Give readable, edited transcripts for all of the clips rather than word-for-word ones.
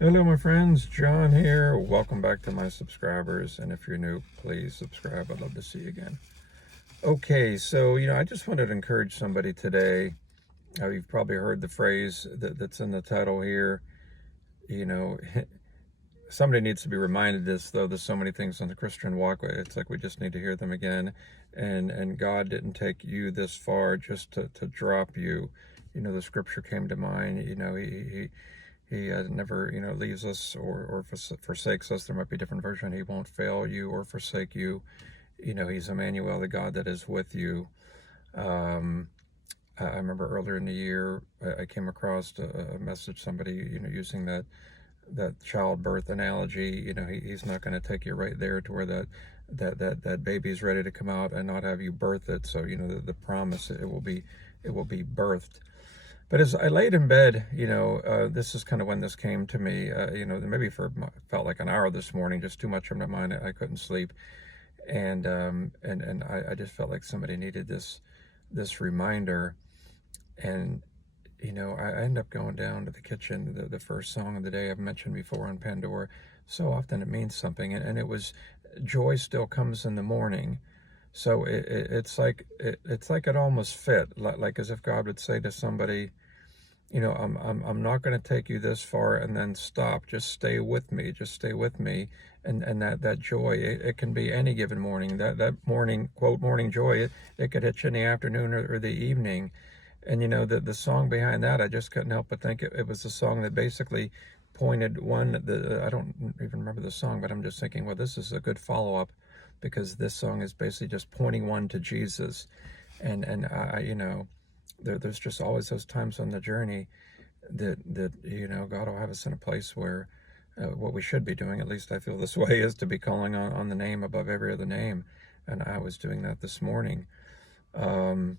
Hello my friends, John here. Welcome back to my subscribers, and if you're new, please subscribe. I'd love to see you again. Okay, so I just wanted to encourage somebody today. You've probably heard the phrase that's in the title here. You know, somebody needs to be reminded this, though. There's so many things on the Christian walkway. It's like we just need to hear them again. And God didn't take you this far just to drop you. The scripture came to mind. He never, leaves us or forsakes us. There might be a different version. He won't fail you or forsake you. He's Emmanuel, the God that is with you. I remember earlier in the year, I came across a message, somebody, using that childbirth analogy. He's not going to take you right there to where that baby's ready to come out and not have you birth it. So, the promise, it will be birthed. But as I laid in bed, this is kind of when this came to me. Maybe felt like an hour this morning, just too much on my mind. I couldn't sleep, and I just felt like somebody needed this reminder. And I end up going down to the kitchen. The first song of the day I've mentioned before on Pandora. So often it means something, and it was "Joy Still Comes in the Morning." So it's like it almost fit, like as if God would say to somebody, I'm not going to take you this far and then stop. Just stay with me. Just stay with me. And that joy, it can be any given morning. That morning, quote, morning joy, it could hit you in the afternoon or the evening. And the song behind that, I just couldn't help but think it was a song that basically pointed I don't even remember the song, but I'm just thinking, well, this is a good follow-up, because this song is basically just pointing one to Jesus. And there's just always those times on the journey that God will have us in a place where what we should be doing, at least I feel this way, is to be calling on the name above every other name. And I was doing that this morning. Now,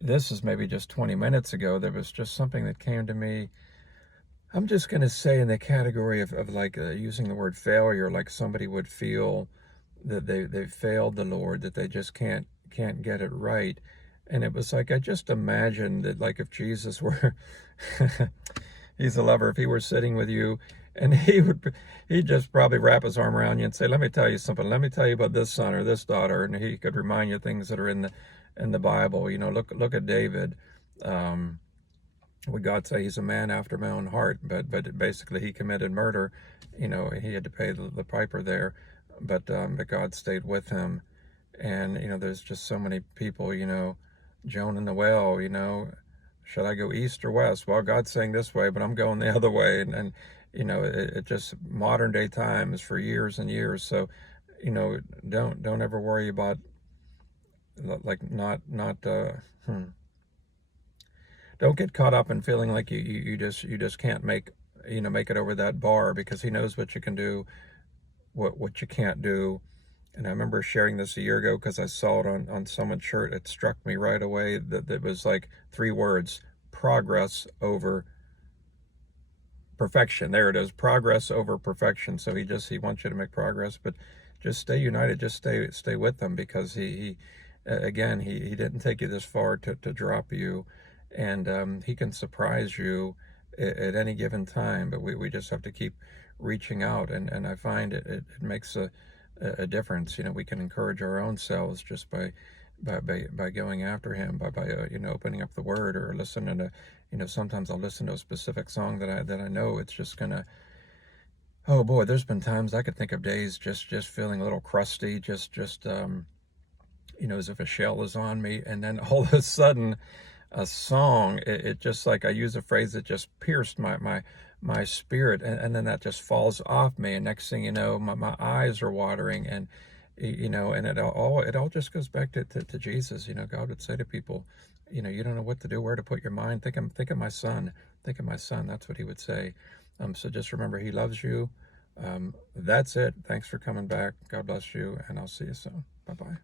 this is maybe just 20 minutes ago. There was just something that came to me. I'm just going to say in the category of like using the word failure, like somebody would feel that they failed the Lord, that they just can't get it right. And it was like, I just imagined that, like, if Jesus were, he's a lover, if he were sitting with you, and he'd just probably wrap his arm around you and say, let me tell you something. Let me tell you about this son or this daughter. And he could remind you things that are in the Bible. Look at David. Would God say he's a man after my own heart? But basically he committed murder. He had to pay the piper there. But God stayed with him. And, there's just so many people, Jonah and the whale, should I go east or west? Well, God's saying this way, but I'm going the other way. And it just modern day times for years and years. So, don't ever worry about, like, don't get caught up in feeling like you just can't make it over that bar, because he knows what you can do, what you can't do. And I remember sharing this a year ago because I saw it on someone's shirt. It struck me right away that it was like 3 words: progress over perfection. There it is, progress over perfection. So he wants you to make progress, but just stay united, just stay with him, because he again, he didn't take you this far to drop you. And he can surprise you at any given time, but we just have to keep reaching out. And I find it makes a difference. We can encourage our own selves just by going after him, by opening up the word, or listening to, sometimes I'll listen to a specific song that I know it's just gonna, oh boy, there's been times I could think of days just feeling a little crusty, just as if a shell is on me, and then all of a sudden a song, it just, like, I use a phrase that just pierced my spirit, and then that just falls off me, and next thing you know, my eyes are watering, and and it all just goes back to Jesus. God would say to people, you don't know what to do, where to put your mind. Think of my son. Think of my son. That's what he would say. So just remember, he loves you. That's it. Thanks for coming back. God bless you, and I'll see you soon. Bye-bye.